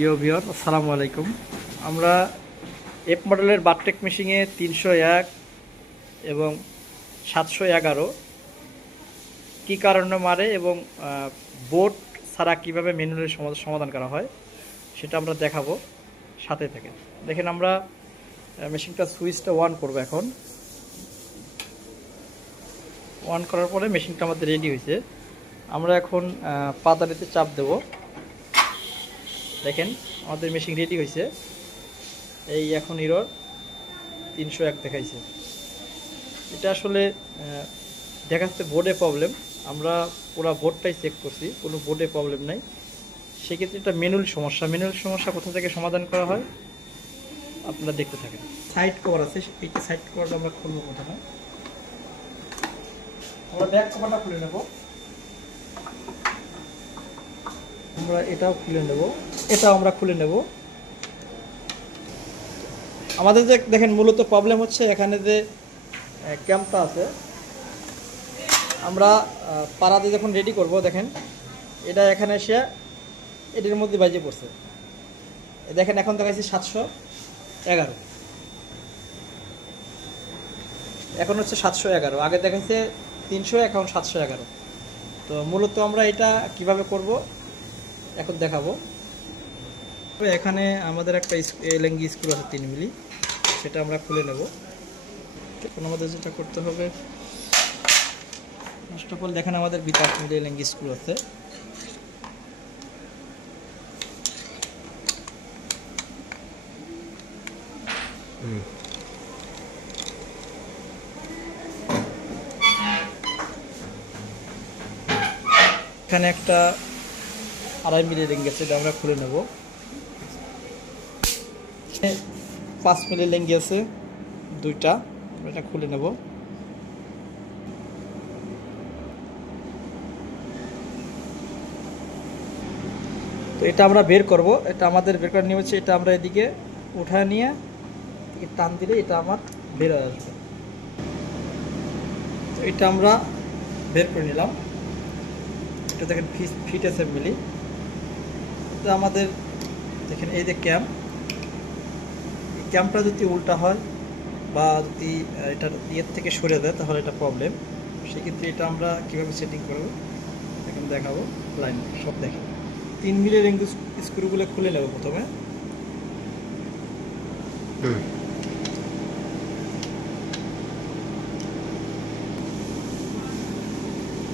প্রিয় ভিউয়ার আসসালামু আলাইকুম। আমরা এফ মডেলের বারটেক মেশিনে 301 এবং 711 কী কারণে মারে এবং বোর্ড ছাড়া কীভাবে ম্যানুয়ালি সমাধান করা হয় সেটা আমরা দেখাবো। সাথে থেকে দেখেন, আমরা মেশিনটা সুইচটা অন করব। এখন অন করার পরে মেশিনটা আমাদের রেডি হয়েছে। আমরা এখন পাতালিতে চাপ দেব। দেখেন আমাদের মেশিন রেডি হয়েছে। এই এখন এরর 301 দেখাইছে। এটা আসলে দেখাচ্ছে বোর্ডে প্রবলেম। আমরা পুরো বোর্ডটাই চেক করছি, কোনো বোর্ডে প্রবলেম নাই। সেক্ষেত্রে এটা ম্যানুয়াল সমস্যা কোথা থেকে সমাধান করা হয় আপনারা দেখতে থাকেন। সাইড কভার আছে, এইটা সাইড কভারটা আমরা খুলবো। প্রথমে আমরা ব্যাক কভারটা খুলে নেব। আমরা এটাও খুলে নেব, এটাও আমরা খুলে নেব। আমাদের যে দেখেন মূলত প্রবলেম হচ্ছে এখানে যে ক্যাম্পটা আছে, আমরা পাড়াতে যখন রেডি করব, দেখেন এটা এখানে এসে এটির মধ্যে বাজিয়ে পড়ছে। দেখেন এখন দেখাচ্ছি 711, এখন হচ্ছে 711। আগে দেখাচ্ছে 300, এখন 711। তো মূলত আমরা এটা কিভাবে করব এখন দেখাবো। এখানে আমাদের একটা এলএনজি স্ক্রু আছে 3 মিলি, সেটা আমরা খুলে নেব। এখন আমাদের যেটা করতে হবে, ফার্স্ট অফ অল দেখেন আমাদের 8 মিলি এলএনজি স্ক্রু আছে। এখানে একটা 2.5 মিলি রিং আছে, এটা আমরা খুলে নেব। 5 মিলি লেঙ্গি আছে দুইটা, এটা খুলে নেব। তো এটা আমরা বের করব। এটা আমাদের বের করার নিয়ম হচ্ছে, এটা আমরা এদিকে উঠায় নিয়ে টান দিলে এটা আমার বের হয়ে আসবে। তো এটা আমরা বের করে নিলাম। এটা দেখেন ফিট অ্যাসেম্বলি। এটা আমাদের দেখেন এই যে ক্যাম্পটা যদি উল্টা হয় বা যদি এটা ইয়ের থেকে সরে দেয় তাহলে এটা প্রবলেম। সেক্ষেত্রে এটা আমরা কীভাবে সেটিং করব এখন দেখাবো। লাইন সব দেখেন 3 মিলি রিং স্ক্রুগুলো খুলে নেব প্রথমে।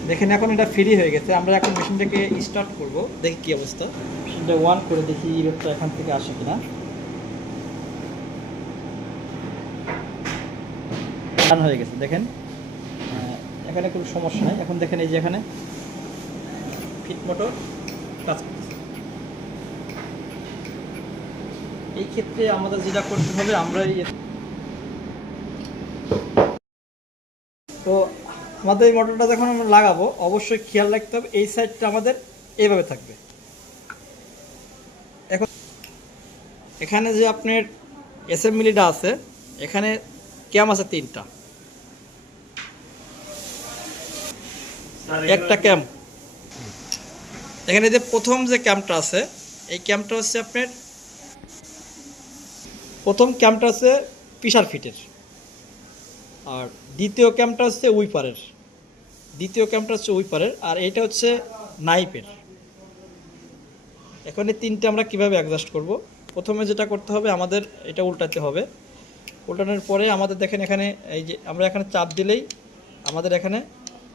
দেখেন এখন এটা ফ্রি হয়ে গেছে। আমরা এখন মেশিনটাকে স্টার্ট করব, দেখি কি অবস্থা। মেশিনটা অন করে দেখি ইরেটটা এখান থেকে আসে কিনা। অন হয়ে গেছে। দেখেন এখানে কোনো সমস্যা নাই। এখন দেখেন এই যে এখানে ফিট মোটর টাচ করতেছে। এই ক্ষেত্রে আমাদের যেটা করতে হবে, আমরা তো আমাদের এই মোটরটা যখন আমরা লাগাবো অবশ্যই খেয়াল রাখতে হবে এই সাইডটা আমাদের এইভাবে থাকবে। এখন এখানে যে আপনার অ্যাসেম্বলিটা আছে, এখানে ক্যাম আছে 3টা, একটা ক্যাম। এখানে যে প্রথম যে ক্যাম্পটা আছে, এই ক্যাম্পটা হচ্ছে আপনার প্রথম ক্যাম্পটা হচ্ছে প্রেসার ফিটের, আর দ্বিতীয় ক্যাম্পটা হচ্ছে উইপারের, আর এইটা হচ্ছে নাইপের। এখন এই 3টে আমরা কিভাবে অ্যাডজাস্ট করব। প্রথমে যেটা করতে হবে, আমাদের এটা উল্টাতে হবে। উল্টানোর পরে আমাদের দেখেন এখানে এই যে আমরা এখানে চাপ দিলেই আমাদের এখানে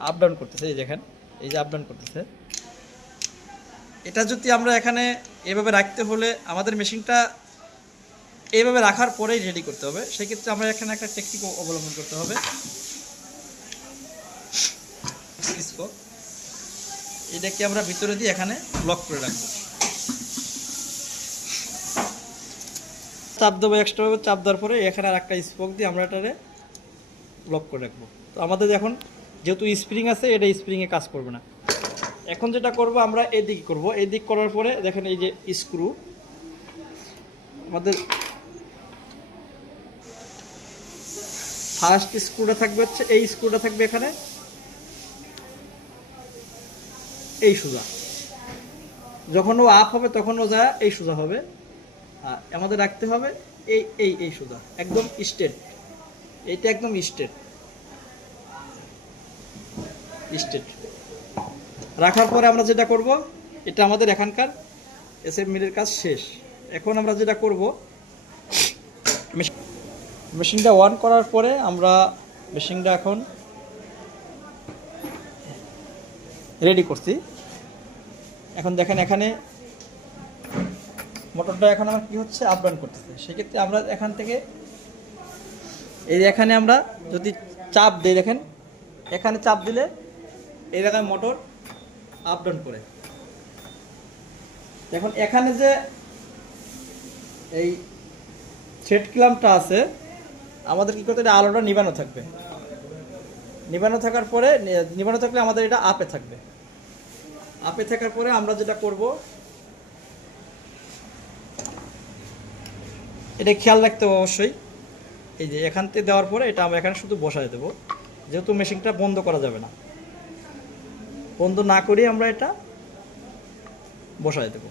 আপ ডাউন করতেছে। এই দেখেন এই যে আপ ডাউন করতেছে। এটা যদি আমরা এখানে এভাবে রাখতে হলে আমাদের মেশিনটা এইভাবে রাখার পরেই রেডি করতে হবে। সেক্ষেত্রে আমরা এখানে একটা টেকনিক অবলম্বন করতে হবে। এটাকে আমরা ভিতরে দিয়ে এখানে লক করে রাখবো। চাপ দেবো, এক্সট্রাভাবে চাপ দেওয়ার পরে এখানে আর একটা স্পোক দিয়ে আমরা এটারে লক করে রাখবো। তো আমাদের এখন যেহেতু স্প্রিং আছে, এটা স্প্রিংয়ে কাজ করবে না। এখন যেটা করব, আমরা এদিক করব। এদিক করার পরে দেখেন এই যে স্ক্রু, আমাদের ফার্স্ট স্ক্রুটা থাকবে হচ্ছে এই স্ক্রুটা থাকবে এখানে এই সোজা। যখন ও আপ হবে তখন ও যা এই সোজা হবে। আর আমাদের রাখতে হবে এই এই এই সোজা, একদম স্ট্রেট। এইটা একদম স্ট্রেট স্ট্রেট রাখার পরে আমরা যেটা করব, এটা আমাদের এখানকার অ্যাসেম্বলির কাজ শেষ। এখন আমরা যেটা করব, মেশিনটা অন করার পরে আমরা মেশিনটা এখন রেডি করছি। এখন দেখেন এখানে মোটরটা এখন আমার কি হচ্ছে, আপ ডাউন করতেছে। সেক্ষেত্রে আমরা এখান থেকে এই যে এখানে আমরা যদি চাপ দিই, দেখেন এখানে চাপ দিলে এই জায়গায় মোটর আপ ডাউন করে। এখন এখানে যে এই থ্রেড ক্ল্যাম্পটা আছে, আমাদের কি করতে হবে, আলোটা নিবানো থাকবে। নিবানো থাকার পরে, নিবানো থাকলে আমাদের এটা আপে থাকবে। আপে থাকার পরে আমরা যেটা করব, এটা খেয়াল রাখতে হবে অবশ্যই। এই যে এখান থেকে দেওয়ার পরে এটা আমরা এখানে শুধু বসায় দেবো, যেহেতু মেশিনটা বন্ধ করা যাবে না। বন্ধ না করেই আমরা এটা বসায় দেবো।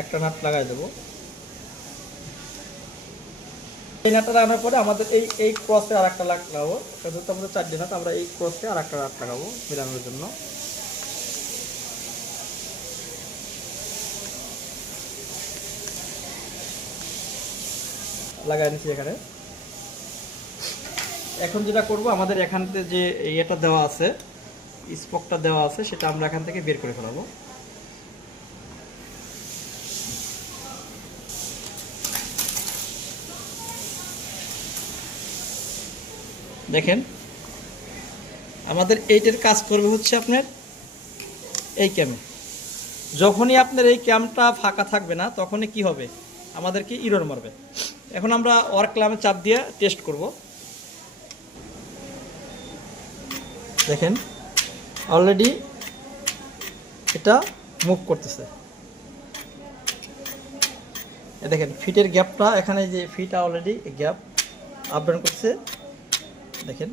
একটা নাট লাগাই দেবো। এই নাটটা লাগানোর পরে আমাদের এই ক্রসে আর একটা লাগাবো। যেহেতু আমাদের 4 নাট, আমরা এই ক্রসে আর একটা নাট লাগাবো মিলানোর জন্য। লাগাই নিচ্ছি এখানে। এখন যেটা করব, আমাদের এখান থেকে যে ইয়েটা দেওয়া আছে, স্পকটা দেওয়া আছে, সেটা আমরা এখান থেকে বের করে ফেলাবো। দেখেন আমাদের এইটার কাজ করবে হচ্ছে আপনার এই ক্যামে। যখনই আপনার এই ক্যামটা ফাঁকা থাকবে না, তখনই কি হবে, আমাদেরকে ইরর মারবে। এখন আমরা ওয়ার্ক ক্লামে চাপ দিয়ে টেস্ট করব। দেখেন অলরেডি এটা মুভ করতেছে। দেখেন ফিটের গ্যাপটা, এখানে যে feet already gap up down করছে। দেখেন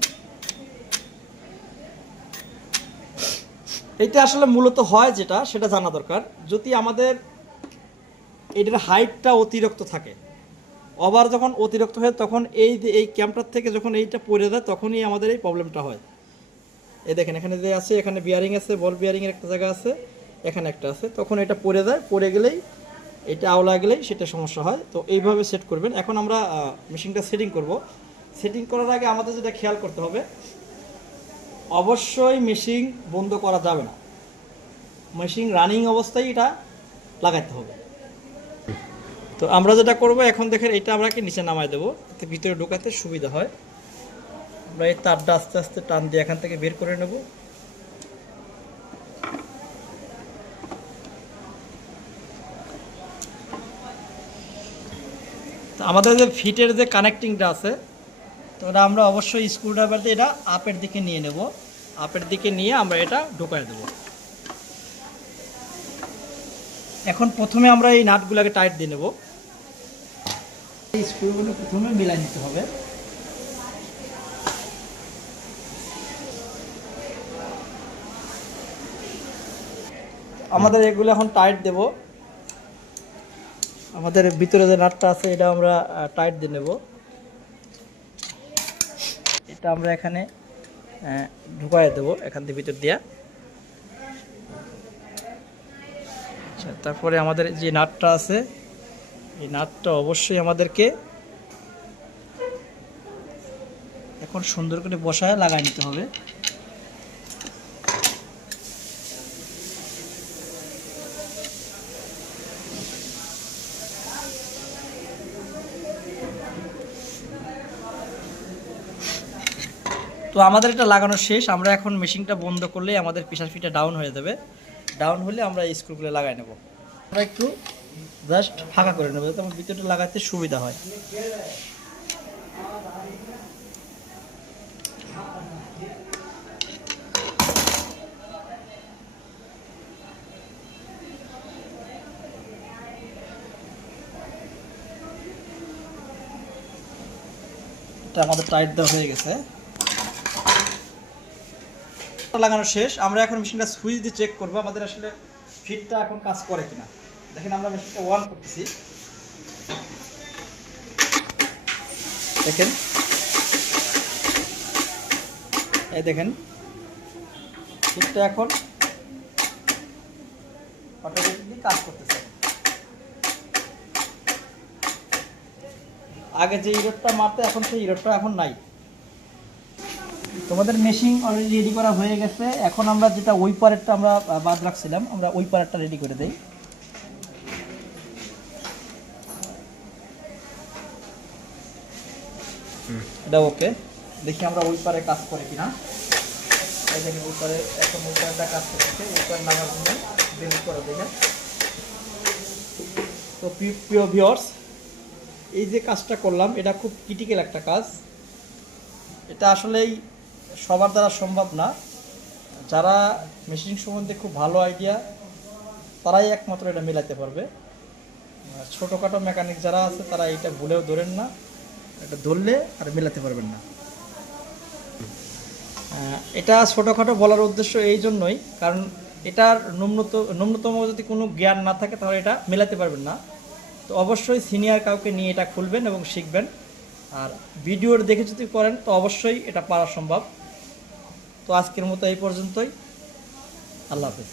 এইটা আসলে মূলত হয় যেটা, সেটা জানা দরকার। যদি আমাদের এটার হাইটটা অতিরিক্ত থাকে, ওভার যখন অতিরিক্ত হয়, তখন এই ক্যাম্পটার থেকে যখন এইটা পড়ে যায়, তখনই আমাদের এই প্রবলেমটা হয়। এই দেখেন এখানে যে আছে, এখানে বিয়ারিং আছে, বল বিয়ারিংয়ের একটা জায়গা আছে, এখানে একটা আছে। তখন এটা পড়ে যায়, পড়ে গেলেই এটা আওলা গেলেই সেটা সমস্যা হয়। তো এইভাবে সেট করবেন। এখন আমরা মেশিনটা সেটিং করব। সেটিং করার আগে আমাদের যেটা খেয়াল করতে হবে, অবশ্যই মেশিন বন্ধ করা যাবে না। মেশিন রানিং অবস্থায় এটা লাগাইতে হবে। তো আমরা যেটা করব, এখন দেখেন এটা আমরা কি নিচে নামাই দেবো, এতে ভিতরে ঢোকাতে সুবিধা হয়। আমরা এই তারটা আস্তে আস্তে টান দিয়ে এখান থেকে বের করে নেব। তো আমাদের যে ফিটের যে কানেক্টিংটা আছে, তো ওটা আমরা অবশ্যই স্ক্রুড্রাইভার দিয়ে এটা আপের দিকে নিয়ে নেব। আপের দিকে নিয়ে আমরা এটা ঢোকায় দেব। এখন প্রথমে আমরা এই নাটগুলোকে টাইট দিয়ে নেব। এই স্ক্রুগুলো প্রথমে মিলাই নিতে হবে। আমাদের এগুলো এখন টাইট দেব। আমাদের ভিতরে যে নাটটা আছে, এটা আমরা টাইট দিয়ে নেব। এটা আমরা এখানে ঢুকাই দেবো এখান থেকে ভিতর দিয়া। আচ্ছা, তারপরে আমাদের যে নাটটা আছে, এই নাটটা অবশ্যই আমাদেরকে এখন সুন্দর করে বসায় লাগাই নিতে হবে। তো আমাদের এটা লাগানো শেষ। আমরা এখন মেশিনটা বন্ধ করলে আমাদের প্রেসার ফিটটা ডাউন হয়ে যাবে। ডাউন হলে আমরা এই স্ক্রুগুলো লাগাই নেব। আমরা একটু জাস্ট ফাঁকা করে নেব, যাতে আমার ভিতরটা লাগাতে সুবিধা হয়। এটা আমাদের টাইট দেওয়া হয়ে গেছে। ফিটারটা লাগানো শেষ। আমরা এখন মেশিনটা সুইচ দিয়ে চেক করবো আমাদের আসলে ফিটটা এখন কাজ করে কিনা। দেখেন আমরা মেশিনটা অন করতেছি, দেখেন এই দেখেন ফিটটা এখন অটোমেটিকলি কাজ করতেছে। আগে যে ইরোডটা মারতে এখন সেই ইরোডটা এখন নাই। তোমাদের মেশিন অলরেডি রেডি করা হয়ে গেছে। এখন আমরা যেটা ওই পারেরটা আমরা বাদ রাখছিলাম, আমরা ওই পারেরটা রেডি করে দেই। এটা ওকে, দেখি আমরা ওই পারে কাজ করে কিনা। এই দেখেন ওই পারে এখন ওই পারেরটা কাজ করতেছে, ওই পারে লাগার জন্য বের করে দেখেন। তো প্রিয় ভিউয়ার্স, এই যে কাজটা করলাম এটা খুব ক্রিটিক্যাল একটা কাজ। এটা আসলেই সবার দ্বারা সম্ভব না। যারা মেশিন সম্বন্ধে খুব ভালো আইডিয়া তারাই একমাত্র এটা মেলাতে পারবে। ছোটোখাটো মেকানিক যারা আছে তারা এটা ভুলেও ধরেন না, এটা ধরলে আর মেলাতে পারবেন না। এটা ছোটোখাটো বলার উদ্দেশ্য এই জন্যই, কারণ এটার ন্যূনতম যদি কোনো জ্ঞান না থাকে তাহলে এটা মেলাতে পারবেন না। তো অবশ্যই সিনিয়র কাউকে নিয়ে এটা খুলবেন এবং শিখবেন। আর ভিডিওর দেখে যদি করেন তো অবশ্যই এটা পারা সম্ভব। তো আজকের মতো এই পর্যন্তই। আল্লাহ হাফেজ।